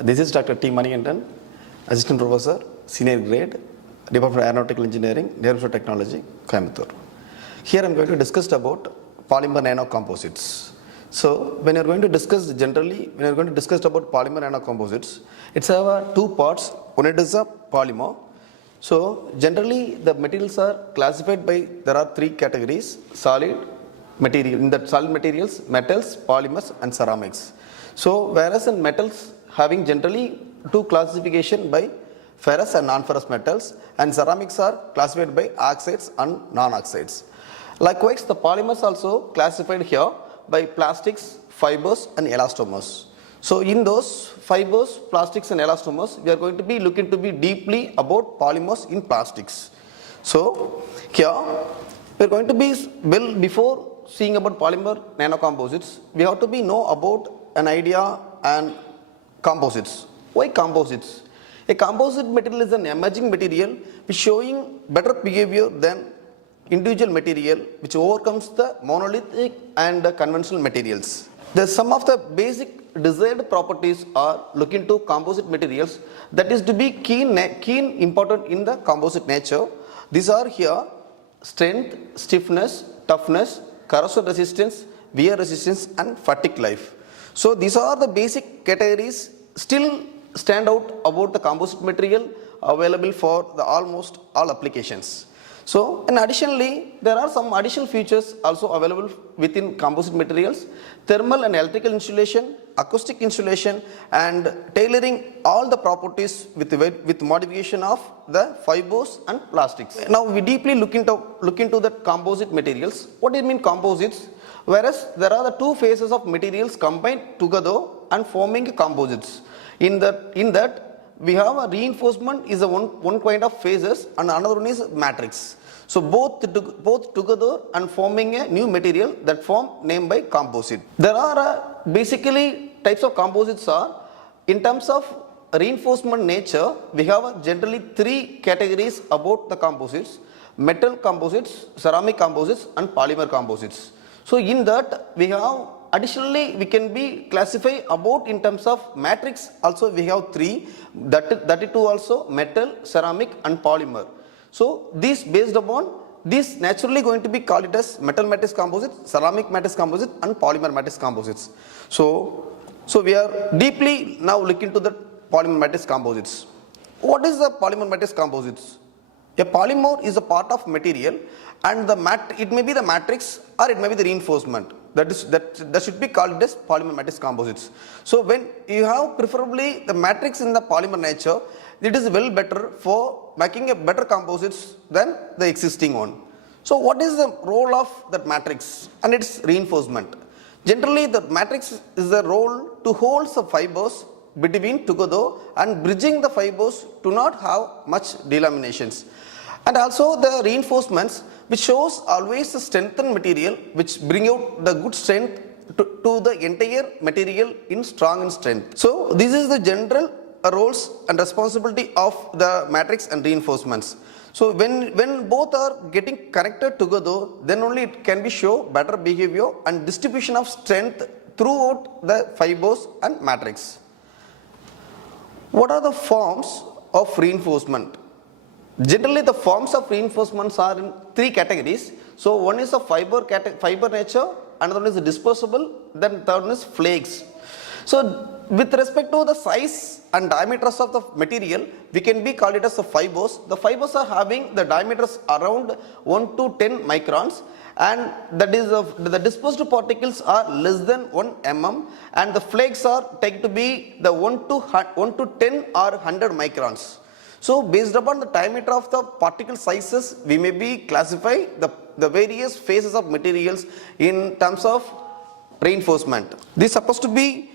This is Dr. T. Manikandan, Assistant Professor, Senior Grade, Department of Aeronautical Engineering, Aerospace Technology, Coimbatore. Here I am going to discuss about polymer nanocomposites. So when you are going to discuss generally, when you are going to discuss about polymer nanocomposites, it's have two parts. One it is a polymer. So generally the materials are classified by, there are three categories: solid material, in that solid materials, metals, polymers and ceramics. So whereas in metals having generally two classification by ferrous and non-ferrous metals, and ceramics are classified by oxides and non-oxides. Likewise, the polymers also classified here by plastics, fibers and elastomers. So in those fibers, plastics and elastomers, we are going to be looking to be deeply about polymers in plastics. So here we are going to be, well, before seeing about polymer nanocomposites, we have to be know about an idea and composites. Why composites? A composite material is an emerging material which showing better behavior than individual material which overcomes the monolithic and the conventional materials. Some of the basic desired properties are look into composite materials, that is to be keen important in the composite nature. These are here: strength, stiffness, toughness, corrosion resistance, wear resistance and fatigue life. So these are the basic categories still stand out about the composite material available for the almost all applications. So, and additionally, there are some additional features also available within composite materials: thermal and electrical insulation, acoustic insulation, and tailoring all the properties with modification of the fibers and plastics. Now we deeply look into the composite materials. What do you mean composites? Whereas there are the two phases of materials combined together and forming composites. In that we have a reinforcement is a one kind of phases, and another one is matrix. So both together and forming a new material that form named by composite. There are basically types of composites are, in terms of reinforcement nature, we have generally three categories about the composites: metal composites, ceramic composites and polymer composites. So in that we have additionally we can be classify about in terms of matrix also we have three, that too also metal, ceramic and polymer. So these based upon this naturally going to be called it as metal matrix composite, ceramic matrix composite and polymer matrix composites. So we are deeply now looking to the polymer matrix composites. What is the polymer matrix composites? A polymer is a part of material, and it may be the matrix or it may be the reinforcement. That should be called as polymer matrix composites. So when you have preferably the matrix in the polymer nature, it is well better for making a better composites than the existing one. So what is the role of that matrix and its reinforcement? Generally the matrix is the role to hold the fibers between together and bridging the fibers to not have much delaminations. And also the reinforcements which shows always the strengthened material which bring out the good strength to the entire material in strong in strength. So this is the general roles and responsibility of the matrix and reinforcements. So when both are getting connected together, then only it can be show better behavior and distribution of strength throughout the fibers and matrix. What are the forms of reinforcement? Generally the forms of reinforcements are in three categories. So one is a fiber nature, another one is dispersible, then third one is flakes. So with respect to the size and diameters of the material, we can be called it as the fibers. The fibers are having the diameters around 1 to 10 microns, and that is the dispersed particles are less than 1 mm, and the flakes are taken to be the 1 to 10 or 100 microns. So based upon the diameter of the particle sizes, we may be classify the various phases of materials in terms of reinforcement. This is supposed to be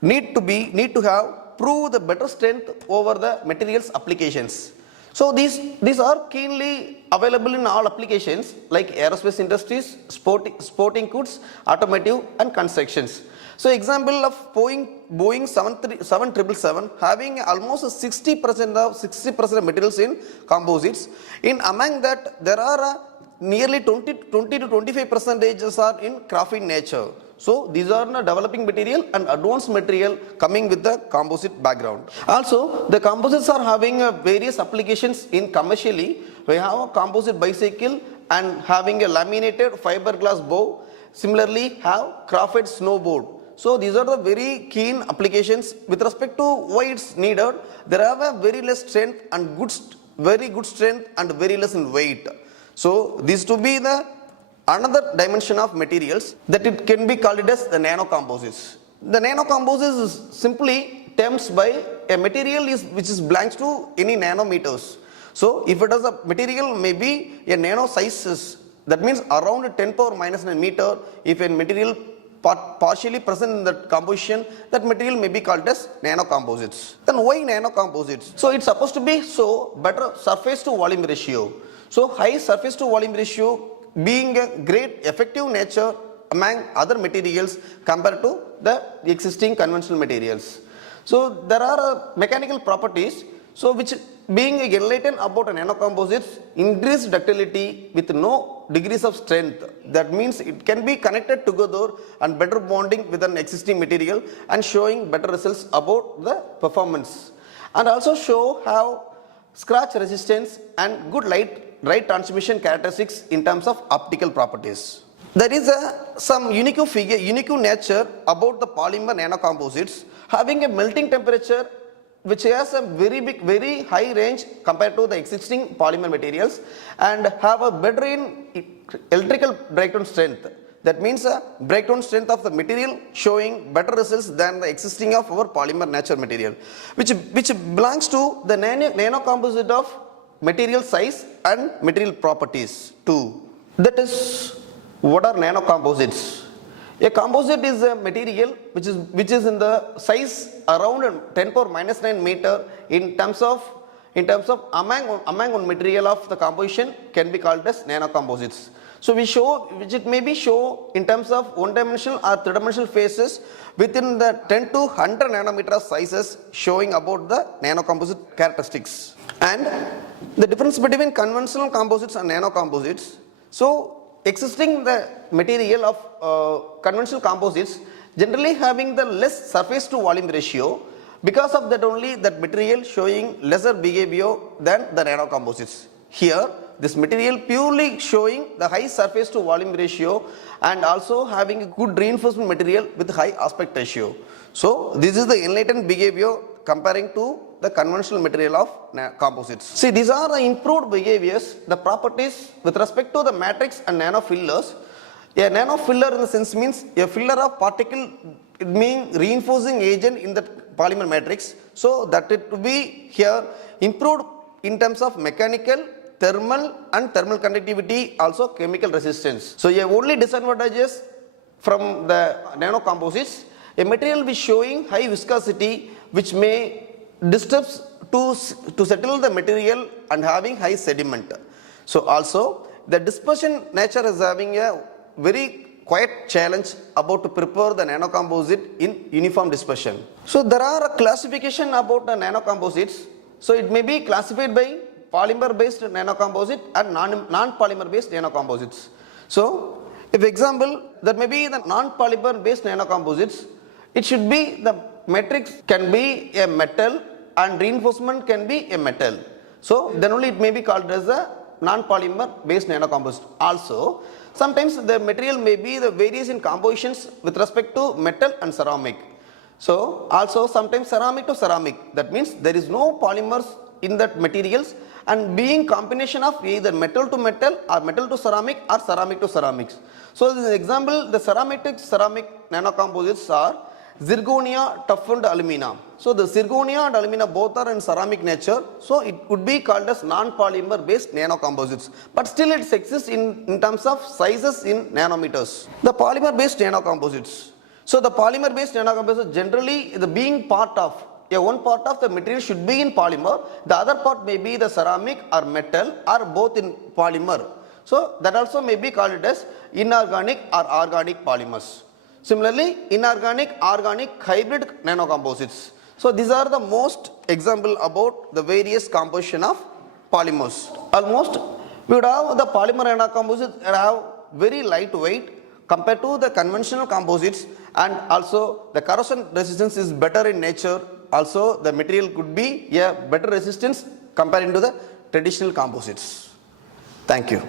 need to have prove the better strength over the materials applications. So these are keenly available in all applications like aerospace industries, sporting goods, automotive and constructions. So example of Boeing 777 having almost 60% of materials in composites. Among that there are nearly 20 to 25% are in graphene nature. So these are the developing material and advanced material coming with the composite background. Also, the composites are having various applications in commercially. We have a composite bicycle and having a laminated fiberglass bow. Similarly, have graphite snowboard. So these are the very keen applications with respect to why it's needed. There have a very less strength and very good strength and very less in weight. So these to be the another dimension of materials that it can be called it as the nanocomposites. The nanocomposites is simply terms by a material which belongs to any nanometers. So if it is a material maybe a nano sizes, that means around 10 power minus 9 meter. If a material partially present in that composition, that material may be called as nanocomposites. Then why nanocomposites? So it's supposed to be so better surface to volume ratio. So high surface to volume ratio being a great effective nature among other materials compared to the existing conventional materials. So there are mechanical properties, so which being enlightened about a nanocomposites, increased ductility with no degrees of strength. That means it can be connected together and better bonding with an existing material and showing better results about the performance. And also show how scratch resistance and good light transmission characteristics in terms of optical properties. There is some unique nature about the polymer nanocomposites having a melting temperature which has a very high range compared to the existing polymer materials and have a better in electrical breakdown strength. That means a breakdown strength of the material showing better results than the existing of our polymer nature material, which belongs to the nanocomposite of material size and material properties too. That is, what are nanocomposites? A composite is a material which is in the size around 10 power minus 9 meter in terms of among one material of the composition can be called as nanocomposites. So which it may be show in terms of one dimensional or three dimensional phases within the 10 to 100 nanometer sizes showing about the nanocomposite characteristics. And the difference between conventional composites and nanocomposites. So existing the material of conventional composites generally having the less surface to volume ratio, because of that only that material showing lesser behavior than the nanocomposites. Here this material purely showing the high surface to volume ratio and also having a good reinforcement material with high aspect ratio. So this is the enlightened behavior comparing to the conventional material of composites. See, these are the improved behaviors, the properties with respect to the matrix and nanofillers. A nanofiller in the sense means a filler of particle, it means reinforcing agent in the polymer matrix, so that it will be here improved in terms of mechanical, thermal and thermal conductivity, also chemical resistance. So a only disadvantages from the nanocomposites, a material which showing high viscosity which may disturbs to settle the material and having high sediment. So also the dispersion nature is having a very quite challenge about to prepare the nanocomposite in uniform dispersion. So there are a classification about the nanocomposites. So it may be classified by polymer based nanocomposite and non-polymer based nanocomposites. So if example that may be the non-polymer based nanocomposites, it should be the matrix can be a metal and reinforcement can be a metal. So then only it may be called as a non-polymer based nanocomposite. Also sometimes the material may be the varies in compositions with respect to metal and ceramic. So also sometimes ceramic to ceramic, that means there is no polymers in that materials and being combination of either metal to metal or metal to ceramic or ceramic to ceramics. So this example, the ceramic nanocomposites are zirconia, toughened alumina. So the zirconia and alumina both are in ceramic nature, so it could be called as non-polymer based nanocomposites, but still it exists in terms of sizes in nanometers. The polymer based nanocomposites. So the polymer based nanocomposites generally the being part of one part of the material should be in polymer, the other part may be the ceramic or metal or both in polymer. So that also may be called as inorganic or organic polymers. Similarly, inorganic, organic, hybrid nanocomposites. So these are the most example about the various composition of polymers. Almost we would have the polymer nanocomposites have very lightweight, compared to the conventional composites, and also the corrosion resistance is better in nature. Also the material could be a better resistance comparing to the traditional composites. Thank you.